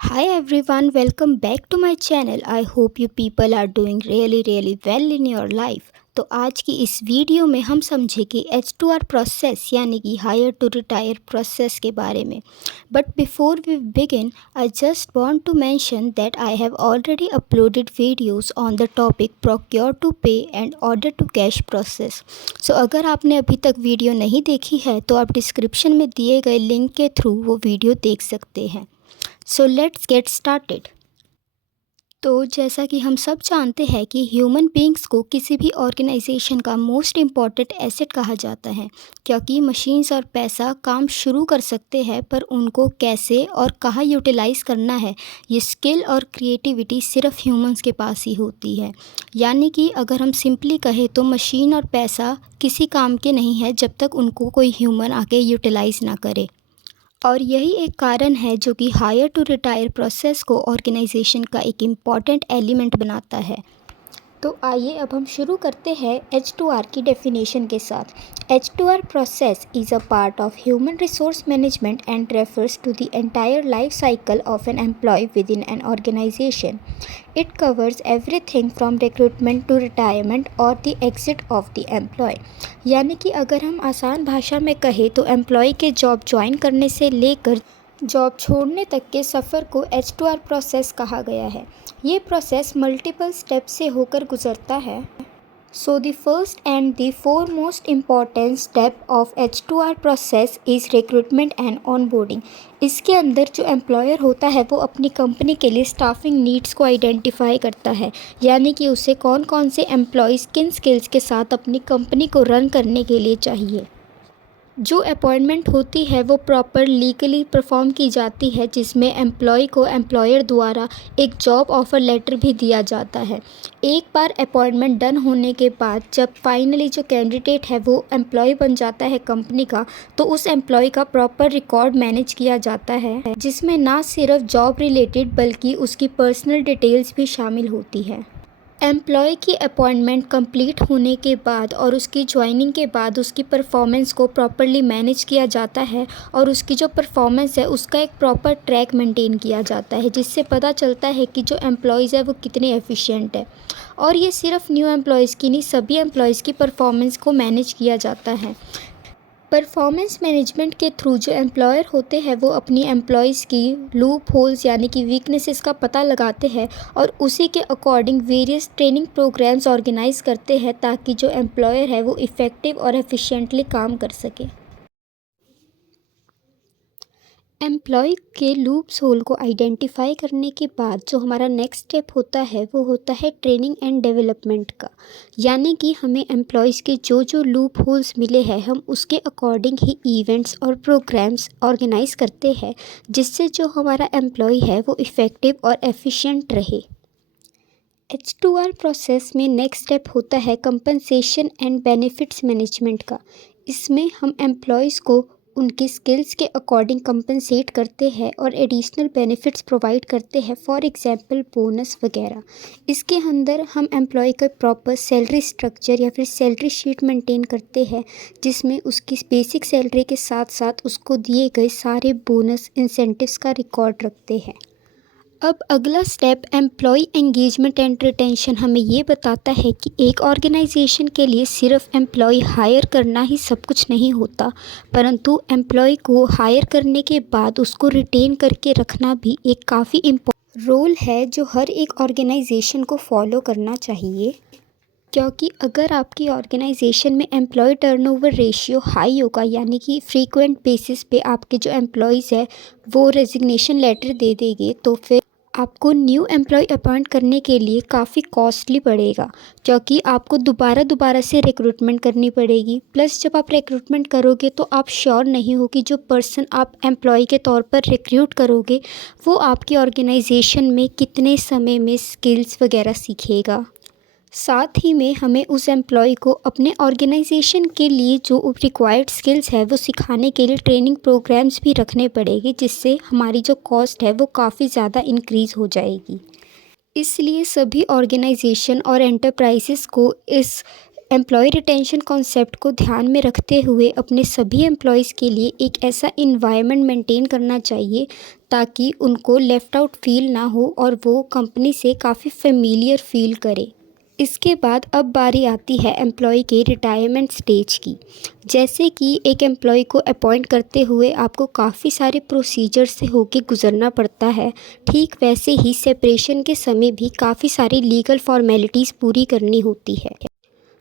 Hi everyone, welcome back to my channel. I hope you people are doing really well in your life. तो आज की इस video में हम समझेंगे H2R प्रोसेस यानी कि हायर टू रिटायर प्रोसेस के बारे में. But before we begin I just want to mention that I have already uploaded videos on the topic procure to pay and order to cash process. So अगर आपने अभी तक video नहीं देखी है तो आप डिस्क्रिप्शन में दिए गए लिंक के थ्रू वो वीडियो देख सकते हैं. So let's get started. तो जैसा कि हम सब जानते हैं कि ह्यूमन बींग्स को किसी भी ऑर्गेनाइजेशन का मोस्ट इम्पॉर्टेंट एसेट कहा जाता है, क्योंकि मशीन्स और पैसा काम शुरू कर सकते हैं पर उनको कैसे और कहाँ यूटिलाइज़ करना है ये स्किल और क्रिएटिविटी सिर्फ ह्यूमंस के पास ही होती है. यानी कि अगर हम सिंपली कहें तो मशीन और पैसा किसी काम के नहीं है जब तक उनको कोई ह्यूमन आके यूटिलाइज़ ना करे. और यही एक कारण है जो कि हायर टू रिटायर प्रोसेस को ऑर्गेनाइजेशन का एक इम्पॉर्टेंट एलिमेंट बनाता है. तो आइए अब हम शुरू करते हैं H2R की डेफिनेशन के साथ. H2R process is a part of human resource management and refers to the entire life cycle of an employee within an organization. It covers everything from recruitment to retirement or the exit of the employee. यानी कि अगर हम आसान भाषा में कहें तो employ के जॉब ज्वाइन करने से लेकर जॉब छोड़ने तक के सफ़र को H2R प्रोसेस कहा गया है. ये प्रोसेस मल्टीपल स्टेप से होकर गुजरता है. So the first and the foremost important step of H2R process is recruitment and onboarding. इसके अंदर जो एम्प्लॉयर होता है वो अपनी कंपनी के लिए स्टाफिंग नीड्स को आइडेंटिफाई करता है, यानी कि उसे कौन कौन से एम्प्लॉयज़ किन स्किल्स के साथ अपनी कंपनी को रन करने के लिए चाहिए. जो अपॉइंटमेंट होती है वो प्रॉपर लीगली परफॉर्म की जाती है, जिसमें एम्प्लॉय को एम्प्लॉयर द्वारा एक जॉब ऑफ़र लेटर भी दिया जाता है. एक बार अपॉइंटमेंट डन होने के बाद जब फाइनली जो कैंडिडेट है वो एम्प्लॉय बन जाता है कंपनी का, तो उस एम्प्लॉय का प्रॉपर रिकॉर्ड मैनेज किया जाता है, जिसमें ना सिर्फ जॉब रिलेटेड बल्कि उसकी पर्सनल डिटेल्स भी शामिल होती है. एम्प्लॉय की अपॉइंटमेंट कंप्लीट होने के बाद और उसकी ज्वाइनिंग के बाद उसकी परफॉर्मेंस को प्रॉपरली मैनेज किया जाता है और उसकी जो परफॉर्मेंस है उसका एक प्रॉपर ट्रैक मेंटेन किया जाता है, जिससे पता चलता है कि जो एम्प्लॉयज़ है वो कितने एफिशिएंट है. और ये सिर्फ न्यू एम्प्लॉयज़ की नहीं, सभी एम्प्लॉयज़ की परफॉर्मेंस को मैनेज किया जाता है. परफॉर्मेंस मैनेजमेंट के थ्रू जो एम्प्लॉयर होते हैं वो अपनी एम्प्लॉयज़ की लूप होल्स यानी कि वीकनेसेस का पता लगाते हैं और उसी के according various training programmes organise करते हैं ताकि जो एम्प्लॉयर है वो इफ़ेक्टिव और एफिशिएंटली काम कर सके. एम्प्लॉय के लूप्स होल को आइडेंटिफाई करने के बाद जो हमारा नेक्स्ट स्टेप होता है वो होता है ट्रेनिंग एंड डेवलपमेंट का. यानी कि हमें एम्प्लॉयज़ के जो जो लूप होल्स मिले हैं हम उसके अकॉर्डिंग ही इवेंट्स और प्रोग्राम्स ऑर्गेनाइज करते हैं, जिससे जो हमारा एम्प्लॉय है वो इफ़ेक्टिव और एफिशिएंट रहे. H2R प्रोसेस में नेक्स्ट स्टेप होता है कंपनसेशन एंड बेनिफिट्स मैनेजमेंट का. इसमें हम एम्प्लॉयज़ को उनकी स्किल्स के अकॉर्डिंग कंपनसेट करते हैं और एडिशनल बेनिफिट्स प्रोवाइड करते हैं, फॉर एग्जांपल बोनस वगैरह. इसके अंदर हम एम्प्लॉय का प्रॉपर सैलरी स्ट्रक्चर या फिर सैलरी शीट मेंटेन करते हैं, जिसमें उसकी बेसिक सैलरी के साथ साथ उसको दिए गए सारे बोनस इंसेंटिव्स का रिकॉर्ड रखते हैं. अब अगला step employ engagement and retention हमें ये बताता है कि एक ऑर्गेनाइजेशन के लिए सिर्फ एम्प्लॉय हायर करना ही सब कुछ नहीं होता, परंतु एम्प्लॉय को हायर करने के बाद उसको रिटेन करके रखना भी एक काफ़ी इम्पोर्टेंट रोल है जो हर एक ऑर्गेनाइजेशन को फॉलो करना चाहिए. क्योंकि अगर आपकी ऑर्गेनाइजेशन में एम्प्लॉय टर्नओवर रेशियो हाई होगा, यानी कि फ्रीक्वेंट बेसिस पे आपके जो एम्प्लॉयज़ है वो रेजिग्नेशन लेटर दे देंगे, तो फिर आपको न्यू एम्प्लॉय अपॉइंट करने के लिए काफ़ी कॉस्टली पड़ेगा, क्योंकि आपको दोबारा से रिक्रूटमेंट करनी पड़ेगी. प्लस जब आप रिक्रूटमेंट करोगे तो आप श्योर नहीं हो कि जो पर्सन आप एम्प्लॉय के तौर पर रिक्रूट करोगे वो आपकी ऑर्गेनाइजेशन में कितने समय में स्किल्स वगैरह सीखेगा. साथ ही में हमें उस एम्प्लॉय को अपने ऑर्गेनाइजेशन के लिए जो रिक्वायर्ड स्किल्स है वो सिखाने के लिए ट्रेनिंग प्रोग्राम्स भी रखने पड़ेंगे, जिससे हमारी जो कॉस्ट है वो काफ़ी ज़्यादा इंक्रीज़ हो जाएगी. इसलिए सभी ऑर्गेनाइजेशन और एंटरप्राइजेस को इस एम्प्लॉय रिटेंशन कॉन्सेप्ट को ध्यान में रखते हुए अपने सभी एम्प्लॉयज़ के लिए एक ऐसा इन्वायरमेंट मेंटेन करना चाहिए ताकि उनको लेफ़्ट आउट फील ना हो और वो कंपनी से काफ़ी फेमिलियर फील करे। इसके बाद अब बारी आती है एम्प्लॉय के रिटायरमेंट स्टेज की। जैसे कि एक एम्प्लॉय को अपॉइंट करते हुए आपको काफ़ी सारे प्रोसीजर से होके गुज़रना पड़ता है, ठीक वैसे ही सेपरेशन के समय भी काफ़ी सारी लीगल फॉर्मेलिटीज़ पूरी करनी होती है।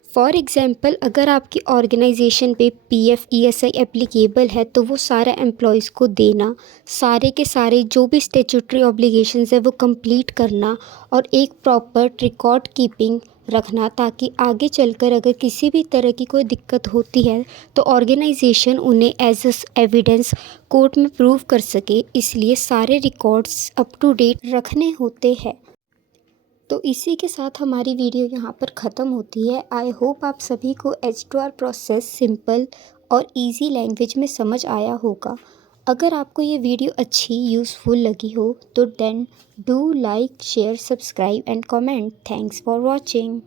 फॉर एग्ज़ाम्पल, अगर आपकी ऑर्गेनाइजेशन पे पीएफ ईएसआई एप्लीकेबल है तो वो सारा एम्प्लॉयज़ को देना, सारे के सारे जो भी स्टैट्यूटरी ऑब्लिगेशंस है वो कंप्लीट करना और एक प्रॉपर रिकॉर्ड कीपिंग रखना, ताकि आगे चलकर अगर किसी भी तरह की कोई दिक्कत होती है तो ऑर्गेनाइजेशन उन्हें एज एविडेंस कोर्ट में प्रूव कर सके। इसलिए सारे रिकॉर्ड्स अप टू डेट रखने होते हैं। तो इसी के साथ हमारी वीडियो यहाँ पर ख़त्म होती है। आई होप आप सभी को H2R प्रोसेस सिंपल और इजी लैंग्वेज में समझ आया होगा। अगर आपको ये वीडियो अच्छी यूज़फुल लगी हो तो then do like share subscribe and comment. Thanks for watching.